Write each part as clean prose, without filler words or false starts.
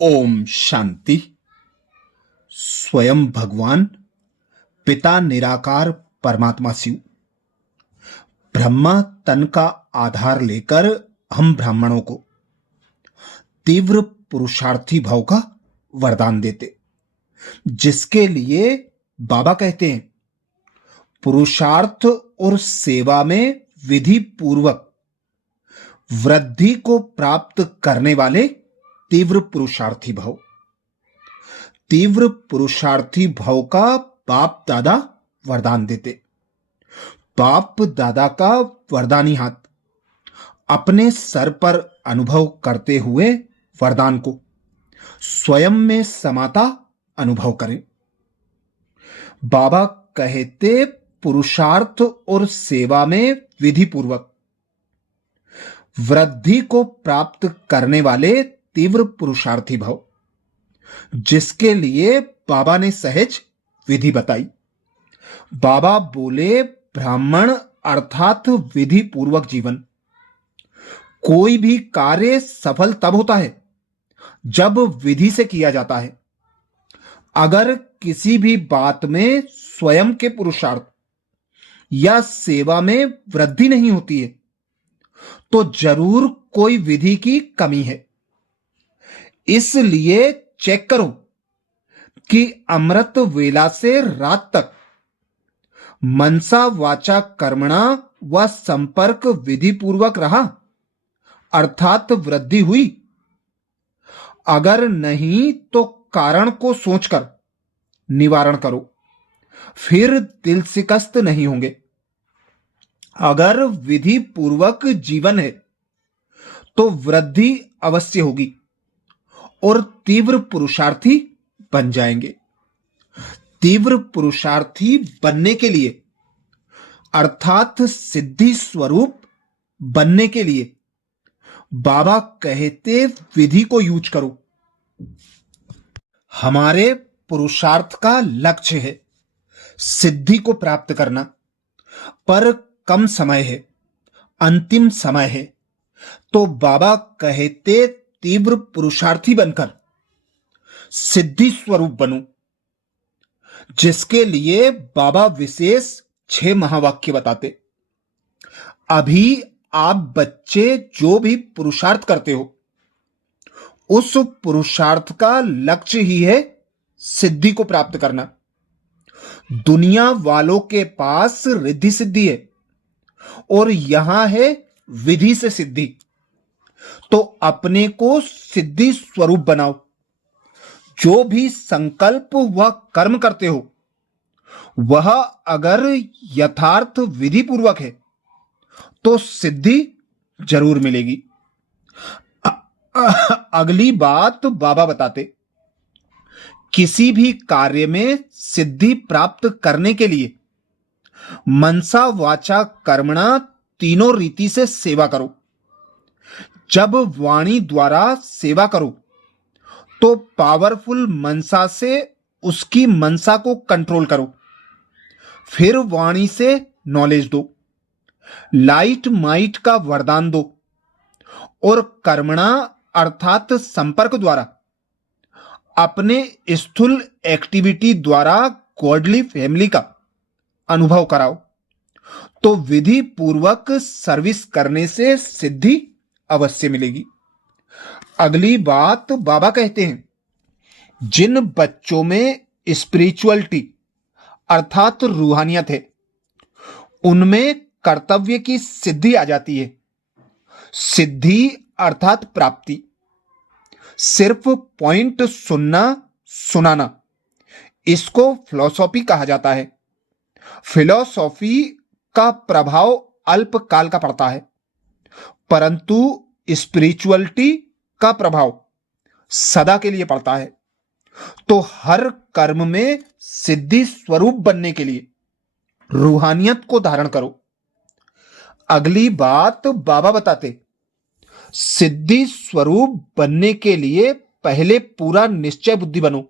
ओम शांति। स्वयं भगवान पिता निराकार परमात्मा शिव ब्रह्मा तन का आधार लेकर हम ब्राह्मणों को तीव्र पुरुषार्थी भाव का वरदान देते, जिसके लिए बाबा कहते हैं पुरुषार्थ और सेवा में विधि पूर्वक वृद्धि को प्राप्त करने वाले तीव्र पुरुषार्थी भाव। तीव्र पुरुषार्थी भाव का बाप दादा वरदान देते। बाप दादा का वरदानी हाथ अपने सर पर अनुभव करते हुए वरदान को स्वयं में समाता अनुभव करें। बाबा कहते पुरुषार्थ और सेवा में विधि पूर्वक वृद्धि को प्राप्त करने वाले तीव्र पुरुषार्थी भाव, जिसके लिए बाबा ने सहज विधि बताई। बाबा बोले ब्राह्मण अर्थात विधि पूर्वक जीवन। कोई भी कार्य सफल तब होता है जब विधि से किया जाता है। अगर किसी भी बात में स्वयं के पुरुषार्थ या सेवा में वृद्धि नहीं होती है तो जरूर कोई विधि की कमी है। इसलिए चेक करो कि अमृत वेला से रात तक मनसा वाचा कर्मणा व संपर्क विधि पूर्वक रहा, अर्थात वृद्धि हुई। अगर नहीं तो कारण को सोचकर निवारण करो, फिर दिल शिकस्त नहीं होंगे। अगर विधि पूर्वक जीवन है तो वृद्धि अवश्य होगी और तीव्र पुरुषार्थी बन जाएंगे। तीव्र पुरुषार्थी बनने के लिए अर्थात सिद्धि स्वरूप बनने के लिए बाबा कहते विधि को यूज करो। हमारे पुरुषार्थ का लक्ष्य है सिद्धि को प्राप्त करना, पर कम समय है, अंतिम समय है। तो बाबा कहते तीव्र पुरुषार्थी बनकर सिद्धि स्वरूप बनो, जिसके लिए बाबा विशेष 6 महावाक्य बताते। अभी आप बच्चे जो भी पुरुषार्थ करते हो, उस पुरुषार्थ का लक्ष्य ही है सिद्धि को प्राप्त करना। दुनिया वालों के पास रिद्धि सिद्धि है और यहां है विधि से सिद्धि। तो अपने को सिद्धि स्वरूप बनाओ। जो भी संकल्प व कर्म करते हो वह अगर यथार्थ विधि पूर्वक है तो सिद्धि जरूर मिलेगी। अगली बात बाबा बताते, किसी भी कार्य में सिद्धि प्राप्त करने के लिए मनसा वाचा कर्मणा तीनों रीति से सेवा करो। जब वाणी द्वारा सेवा करो तो पावरफुल मनसा से उसकी मनसा को कंट्रोल करो। फिर वाणी से नॉलेज दो, लाइट माइट का वरदान दो और कर्मणा अर्थात संपर्क द्वारा अपने स्थूल एक्टिविटी द्वारा गॉडली फैमिली का अनुभव कराओ। तो विधि पूर्वक सर्विस करने से सिद्धि अवश्य मिलेगी। अगली बात बाबा कहते हैं, जिन बच्चों में स्पिरिचुअलिटी अर्थात रूहानियत है उनमें कर्तव्य की सिद्धि आ जाती है। सिद्धि अर्थात प्राप्ति। सिर्फ पॉइंट सुनना सुनाना, इसको फिलॉसफी कहा जाता है। फिलॉसफी का प्रभाव अल्पकाल का पड़ता है, परंतु स्पिरिचुअलिटी का प्रभाव सदा के लिए पड़ता है। तो हर कर्म में सिद्धि स्वरूप बनने के लिए रूहानियत को धारण करो। अगली बात बाबा बताते, सिद्धि स्वरूप बनने के लिए पहले पूरा निश्चय बुद्धि बनो।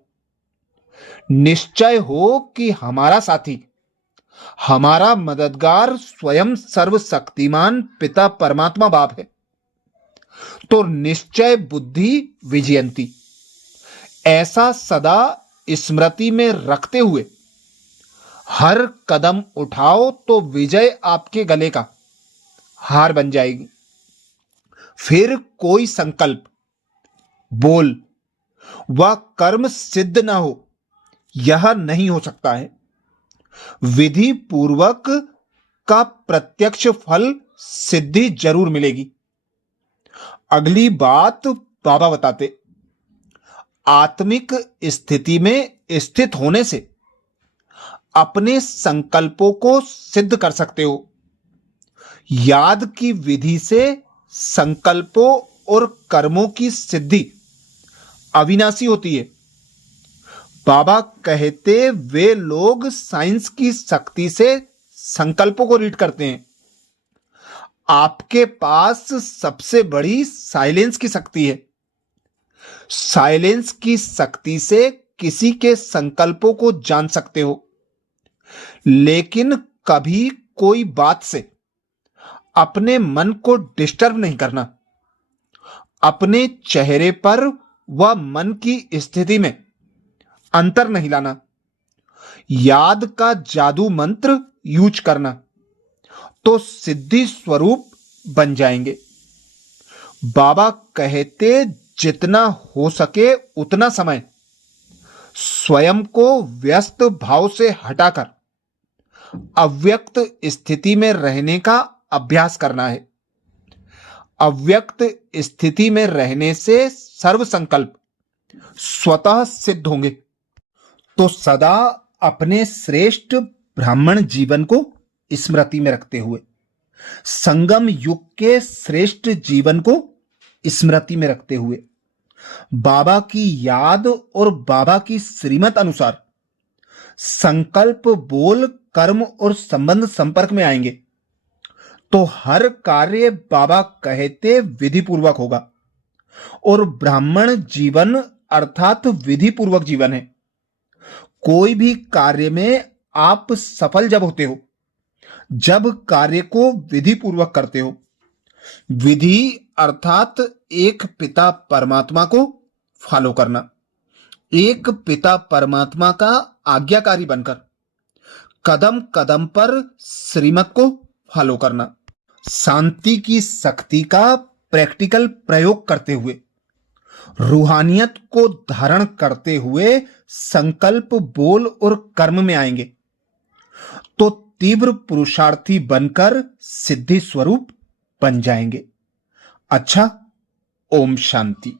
निश्चय हो कि हमारा साथी, हमारा मददगार स्वयं सर्वशक्तिमान पिता परमात्मा बाप है। तो निश्चय बुद्धि विजयंती, ऐसा सदा स्मृति में रखते हुए हर कदम उठाओ तो विजय आपके गले का हार बन जाएगी। फिर कोई संकल्प, बोल व कर्म सिद्ध ना हो, यह नहीं हो सकता है। विधि पूर्वक का प्रत्यक्ष फल सिद्धि जरूर मिलेगी। अगली बात बाबा बताते, आत्मिक स्थिति में स्थित होने से अपने संकल्पों को सिद्ध कर सकते हो। याद की विधि से संकल्पों और कर्मों की सिद्धि अविनाशी होती है। बाबा कहते वे लोग साइंस की शक्ति से संकल्पों को रीड करते हैं। आपके पास सबसे बड़ी साइलेंस की शक्ति है। साइलेंस की शक्ति से किसी के संकल्पों को जान सकते हो, लेकिन कभी कोई बात से अपने मन को डिस्टर्ब नहीं करना। अपने चेहरे पर व मन की स्थिति में अंतर नहीं लाना। याद का जादू मंत्र यूज करना तो सिद्धि स्वरूप बन जाएंगे। बाबा कहते जितना हो सके उतना समय स्वयं को व्यस्त भाव से हटाकर अव्यक्त स्थिति में रहने का अभ्यास करना है। अव्यक्त स्थिति में रहने से सर्व संकल्प स्वतः सिद्ध होंगे। तो सदा अपने श्रेष्ठ ब्राह्मण जीवन को स्मृति में रखते हुए, संगम युग के श्रेष्ठ जीवन को स्मृति में रखते हुए, बाबा की याद और बाबा की श्रीमत अनुसार संकल्प, बोल, कर्म और संबंध संपर्क में आएंगे तो हर कार्य बाबा कहते विधि पूर्वक होगा। और ब्राह्मण जीवन अर्थात विधि पूर्वक जीवन है। कोई भी कार्य में आप सफल जब होते हो, जब कार्य को विधि पूर्वक करते हो। विधि अर्थात एक पिता परमात्मा को फॉलो करना, एक पिता परमात्मा का आज्ञाकारी बनकर कदम कदम पर श्रीमत को फॉलो करना। शांति की शक्ति का प्रैक्टिकल प्रयोग करते हुए, रूहानियत को धारण करते हुए संकल्प, बोल और कर्म में आएंगे तो तीव्र पुरुषार्थी बनकर सिद्धि स्वरूप बन जाएंगे। अच्छा, ओम शांति।